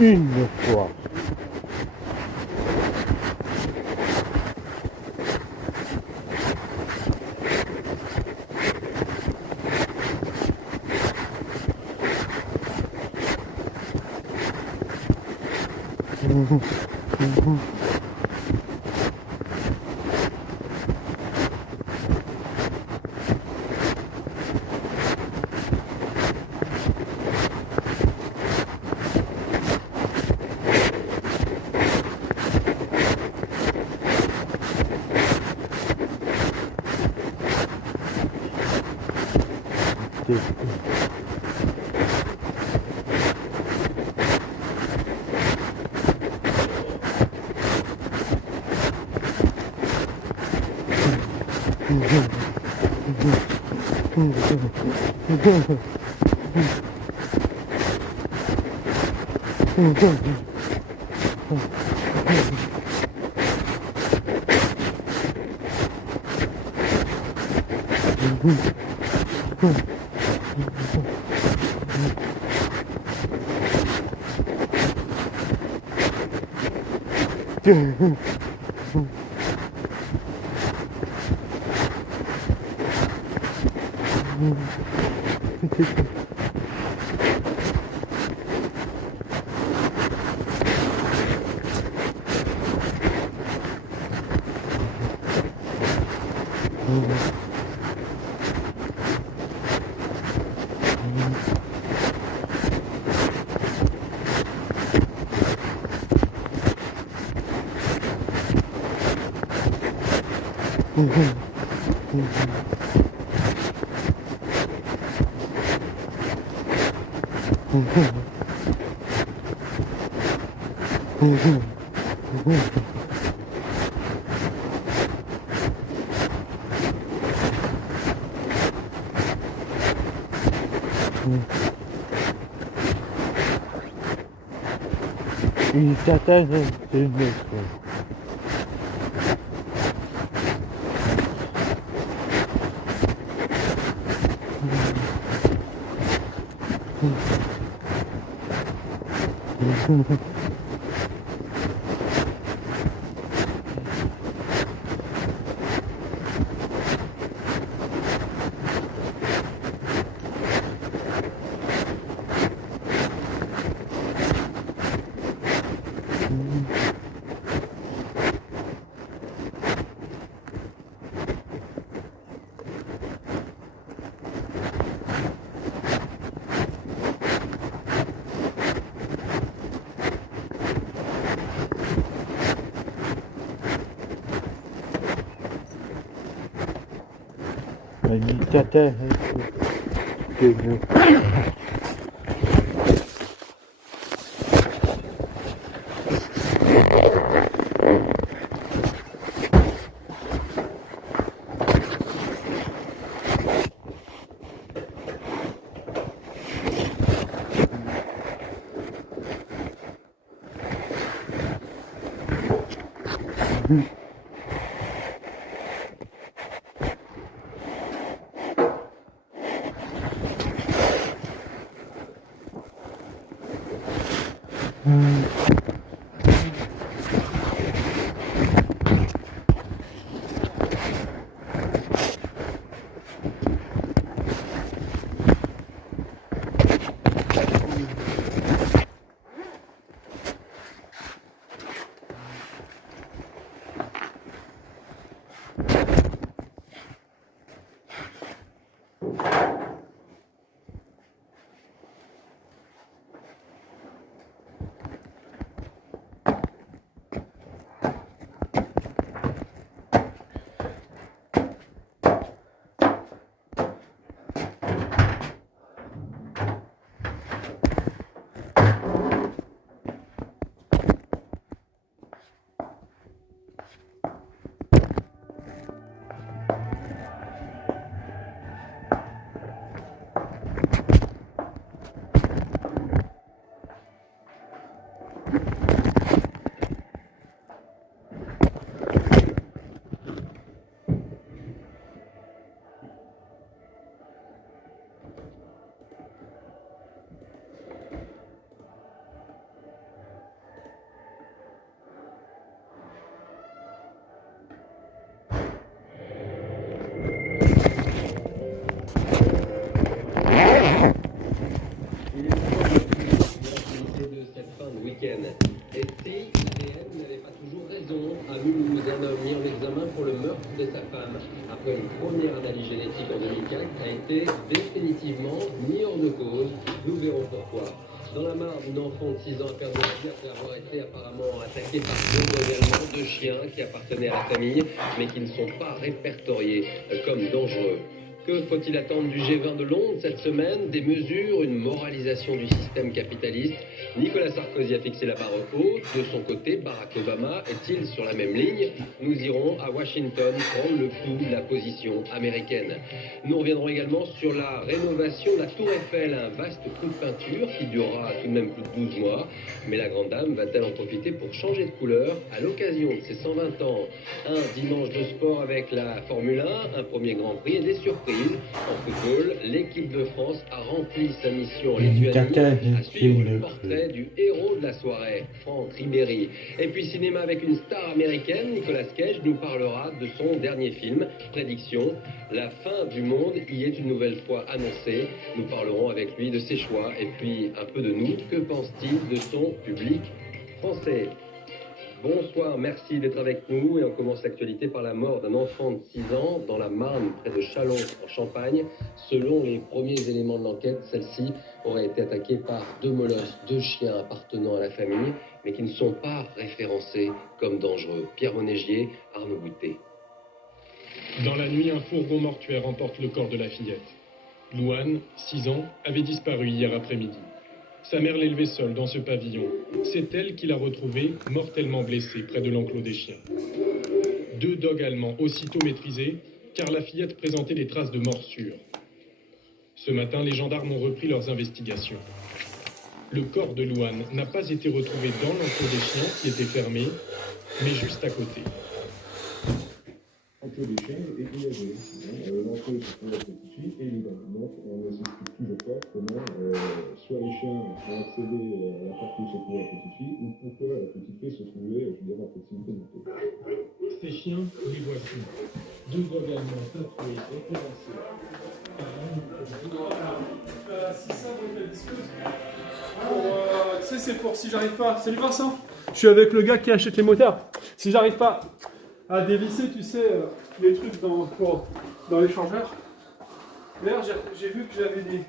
Une fois. Une certaine émotion. Une certaine émotion. Et si l'ADN n'avait pas toujours raison, a Mulhouse, un homme mis en examen pour le meurtre de sa femme, après une première analyse génétique en 2004, a été définitivement mis hors de cause. Nous verrons pourquoi. Dans la Marne, une enfant de 6 ans a perdu la vie après avoir été apparemment attaquée par deux chiens qui appartenaient à la famille, mais qui ne sont pas répertoriés comme dangereux. Que faut-il attendre du G20 de Londres cette semaine? Des mesures, une moralisation du système capitaliste. Nicolas Sarkozy a fixé la barre haute. De son côté, Barack Obama est-il sur la même ligne? Nous irons à Washington prendre le pouls de la position américaine. Nous reviendrons également sur la rénovation de la Tour Eiffel, un vaste coup de peinture qui durera tout de même plus de 12 mois. Mais la grande dame va-t-elle en profiter pour changer de couleur à l'occasion de ses 120 ans? Un dimanche de sport avec la Formule 1, un premier Grand Prix et des surprises. En football, l'équipe de France a rempli sa mission en Lituanie, à suivre le portrait du héros de la soirée, Franck Ribéry. Et puis cinéma avec une star américaine, Nicolas Cage nous parlera de son dernier film, Prédiction. La fin du monde y est une nouvelle fois annoncée. Nous parlerons avec lui de ses choix et puis un peu de nous. Que pense-t-il de son public français? Bonsoir, merci d'être avec nous et on commence l'actualité par la mort d'un enfant de 6 ans dans la Marne, près de Châlons en Champagne. Selon les premiers éléments de l'enquête, celle-ci aurait été attaquée par 2 molosses, 2 chiens appartenant à la famille, mais qui ne sont pas référencés comme dangereux. Pierre Monégier, Arnaud Boutet. Dans la nuit, un fourgon mortuaire emporte le corps de la fillette. Louane, 6 ans, avait disparu hier après-midi. Sa mère l'élevait seule dans ce pavillon. C'est elle qui l'a retrouvée, mortellement blessée, près de l'enclos des chiens. 2 dogs allemands aussitôt maîtrisés, car la fillette présentait des traces de morsures. Ce matin, les gendarmes ont repris leurs investigations. Le corps de Louane n'a pas été retrouvé dans l'enclos des chiens qui était fermé, mais juste à côté. L'enclos des chiens est imagé. L'enclos se trouve à la petite fille et libre. Donc on ne s'explique toujours pas comment soit les chiens ont accédé à la partie où se trouvait la petite fille ou pourquoi la petite fille se trouvait, je dirais, à proximité de l'enclos. Ces chiens, les voici. Deux également tatoués et terrassés. Si ça, donc la disqueuse. Tu sais, c'est pour si j'arrive pas. Salut Vincent. Je suis avec le gars qui achète les moteurs. Si j'arrive pas à dévisser, tu sais, les trucs dans les changeurs. D'ailleurs, j'ai vu que j'avais des